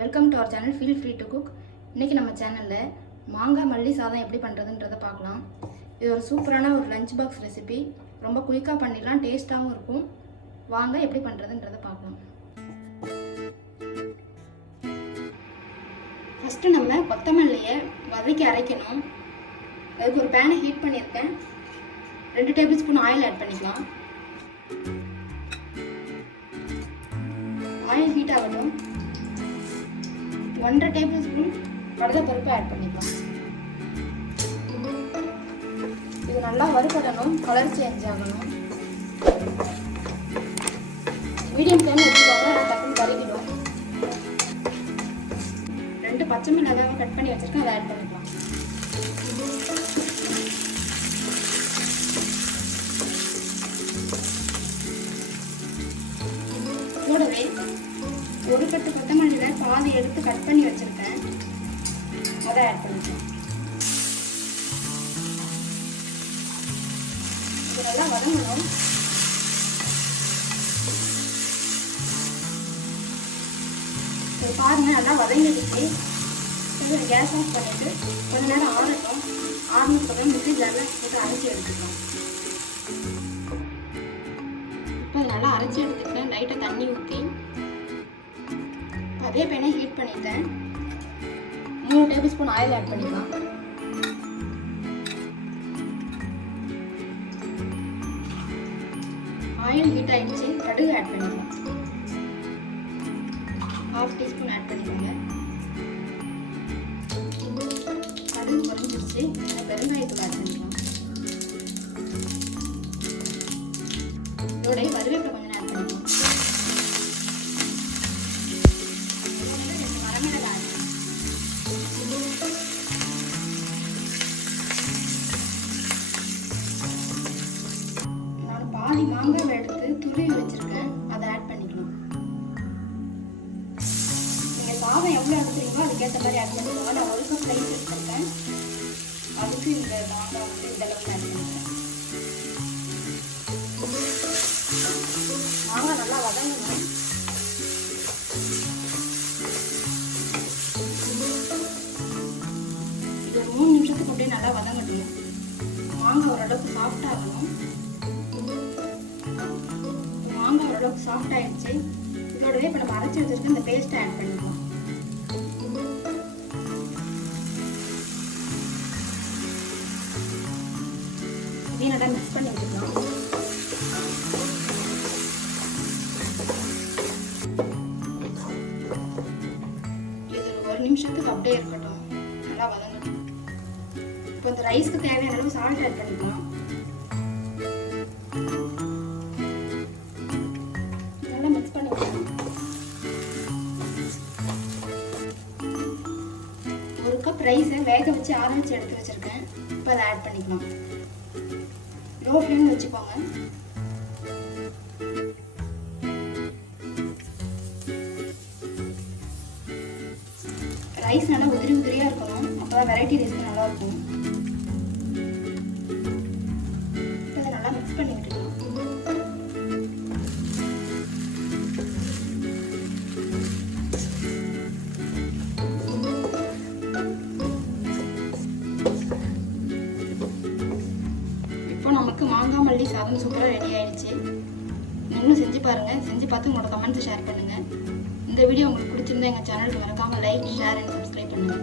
Welcome to our channel feel free to cook. இன்றைக்கி நம்ம சேனலில் மாங்காய் மல்லி சாதம் எப்படி பண்ணுறதுன்றதை பார்க்கலாம். இது ஒரு சூப்பரான ஒரு லஞ்ச் பாக்ஸ் ரெசிபி. ரொம்ப குயிக்காக பண்ணிடலாம், டேஸ்ட்டாகவும் இருக்கும். வாங்க எப்படி பண்ணுறதுன்றதை பார்க்கலாம். ஃபஸ்ட்டு நம்ம கொத்தமல்லியை வதக்கி அரைக்கணும். அதுக்கு ஒரு பேனை ஹீட் பண்ணியிருக்கேன். 2 டேபிள் ஸ்பூன் ஆயில் ஆட் பண்ணிக்கலாம். ஆயில் ஹீட் ஆகட்டும். 1.5 டேபிள் ஸ்பூன் கடலைப்பருப்பு ஆட் பண்ணிக்கலாம். இது நல்லா வறுபடணும், கலர் சேஞ்ச் ஆகணும். மீடியம் ஃப்ளேம் வச்சுக்கோங்க, டக்குன்னு கருகிடும். 2 பச்சை மிளகாய் கட் பண்ணி வச்சிருக்கேன், அதை ஆட் பண்ணிக்கலாம். கூடவே ஒரு கட்டு கொத்தமல்லியில் பாதி எடுத்து கட் பண்ணி வச்சிருக்கேன், அதை ஆட் பண்ணிக்கலாம். இது நல்லா வதங்கணும். பாருங்க, நல்லா வதங்கிடுச்சு. கேஸ் ஆஃப் பண்ணிட்டு கொஞ்ச நேரம் ஆறட்டும். ஆறுனதுக்கப்புறம் மிக்ஸி ஜாரில் போட்டு அரைச்சி எடுத்துக்கலாம். இப்போ நல்லா அரைச்சி எடுத்துக்கிட்டேன். லைட்டாக தண்ணி ஊற்றி அதே பேனை ஹீட் பண்ணிட்டேன். 3 டேபிள் ஸ்பூன் ஆயில் ஆட் பண்ணிக்கலாம். ஆயில் ஹீட் ஆயிடுச்சு, கடுகு ஆட் பண்ணிக்கலாம். 1/2 டீஸ்பூன் ஆட் பண்ணிக்கோங்க. கடுகு பொரிஞ்சிருச்சு, பெருங்காயத்தூள் ஆட் பண்ணிக்கலாம். இதோட கருவேப்பிலை கொஞ்சம் ஆட் பண்ணிக்கலாம். பாதி மாங்காய் எடுத்து துருவி வச்சிருக்கேன், அதை ஆட் பண்ணிக்கலாம். நீங்க சாதம் எவ்வளவு எடுத்துறீங்களோ அதுக்கேற்ற மாதிரி ஆட் பண்ணிக்கோங்க. நான் 1 கப் ரைஸ் எடுத்துருக்கேன், அதுக்கு இந்த மாங்காய் வந்து இந்த அளவுக்கு ஆட் பண்ணிக்கிறேன். மாங்காய் நல்லா வதங்கணும். இது 3 நிமிஷத்துக்கு அப்படியே நல்லா வதங்கட்டும். மாங்காய் ஓரளவுக்கு சாஃப்ட் ஆகணும். மாங்காய் ஓரளவுக்கு சாஃப்ட் ஆயிடுச்சு. இதோடவே இப்போ நம்ம அரைச்சி வச்சிருக்க இந்த பேஸ்ட்டை ஆட் பண்ணிக்கலாம். இதையும் நல்லா மிக்ஸ் பண்ணி வச்சுக்கலாம். இது 1 நிமிஷத்துக்கு அப்படியே இருக்கட்டும், நல்லா வதங்கட்டும். இப்போ இந்த ரைஸ்க்கு தேவையான அளவு சால்ட் ஆட் பண்ணிக்கலாம். ரைஸை வேக வச்சு ஆற வச்சு எடுத்து வச்சிருக்கேன். இப்போ அதை ஆட் பண்ணிக்கலாம். லோ ஃப்ளேம்ல வச்சுக்கோங்க. ரைஸ் நல்லா உதிரி உதிரியா இருக்கணும், அப்பதான் வெரைட்டி ரைஸ் நல்லா இருக்கும். இதை நல்லா மிக்ஸ் பண்ணி விட்டுக்கலாம். நமக்கு மாங்காய் மல்லி சாதம் சூப்பராக ரெடி ஆயிடுச்சு. நீங்களும் செஞ்சு பாருங்க. செஞ்சு பார்த்து உங்களோட கமெண்ட்ஸ் ஷேர் பண்ணுங்க. இந்த வீடியோ உங்களுக்கு பிடிச்சிருந்தா எங்கள் சேனலுக்கு மறக்காம லைக், ஷேர் அண்ட் சப்ஸ்கிரைப் பண்ணுங்க.